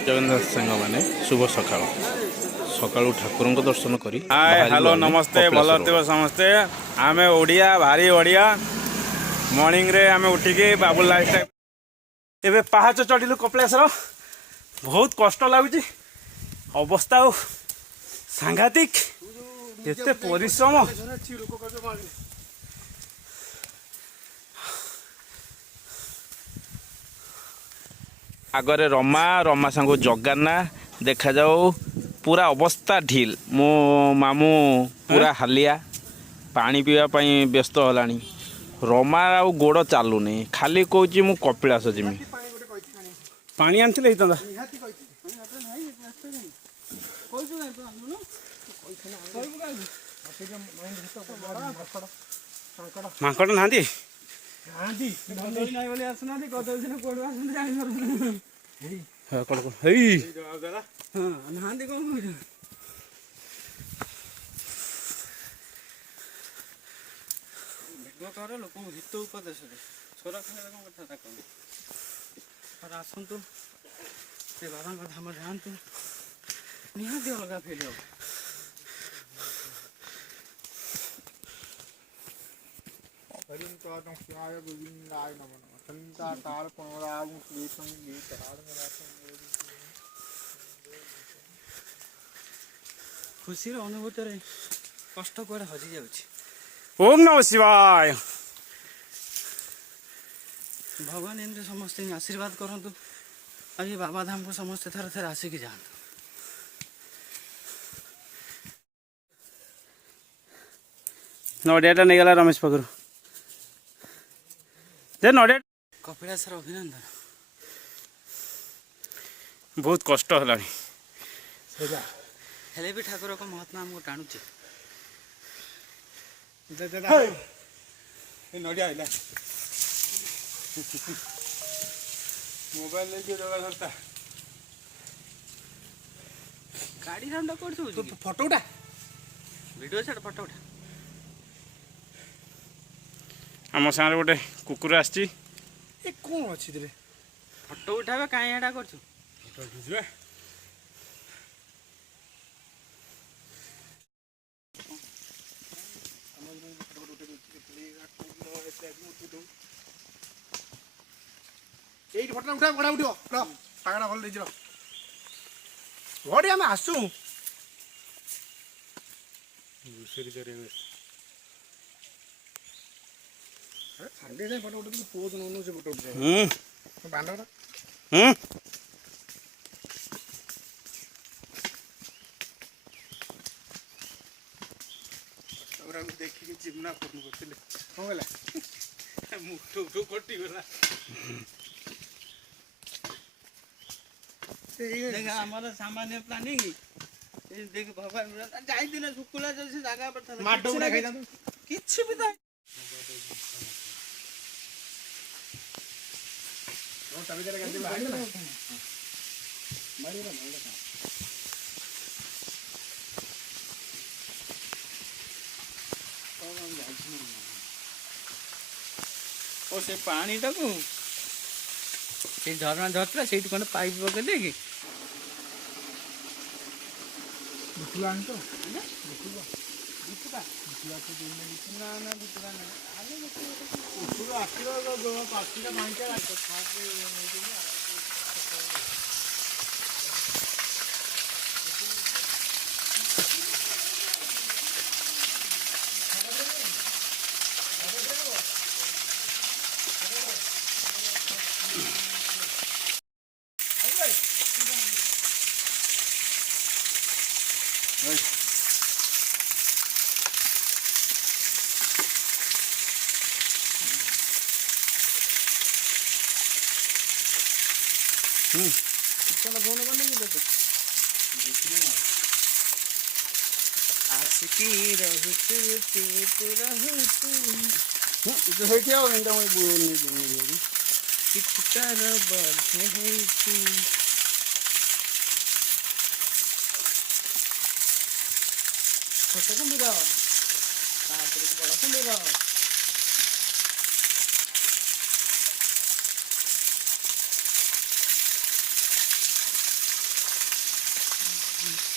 जगन्नाथ सांग मैंने शुभ सकाल सकाळू ठाकुर दर्शन करी हाय हेलो नमस्ते भल थो समस्ते आम ओडिया भारी ओडिया मॉर्निंग रे आम उठिकी बाबू लाइफ टाइम एवं पाहाच चढ़लु कपिलासर बहुत कष्ट लगुच अवस्था सांघातिक एते परिश्रम आगरे रमा रमा सांग जगाना देखा जाऊ पूरा अवस्था ढिल मो मामू पूरा हालिया पानी पीवाई व्यस्त होलानी रमा आउ गोड़ चलुनी खाली कौची मु कपिलास जिमी पानी आनी माकड़ ना लोक हित उपदेश आसतु से बाबा धाम जातु निहाती अलग फिल हम खुशी अनुभूति कष्ट कड़े हजि जा ओम नमः शिवाय भगवान एमती समस्त आशीर्वाद करंतु आज बाबा धाम को समस्ते थर थर आसिक जातु नड़ियाटा नहीं गला रमेश पाखर जे नड़िया कपिलासर अभिनंदन बहुत कष्ट है भी ठाकुर को महात्मा आमको टाणुचे मोबाइल लेके धरता गाड़ी राउंड कर फोटो उठा वीडियो छाड़ फोटो उठा आम सारे गोटे कुकुर आसी कौन अच्छी फोटो उठावे कहीं एटा कर फटा उठा बड़ा उठो टाका भल दे घड़ी आम आसू संडे फटो उठे पोज नौ से फोटो उठे बांधा देखिए चिमना फोन करते कौन गला मुठू कटिगला हमारा सामान्य प्लानिंग देख भगवान जाई दिन सुकुला जैसे जगह पर था माडो उड़ा खाई दांतो किछ भी दा ओ तभी करे गाड़ी बाहर ना मारी ना मांगा ओ से पानी टाकू से झरना झरता से कौन पाइप पकड़ देगी ହୁଁ।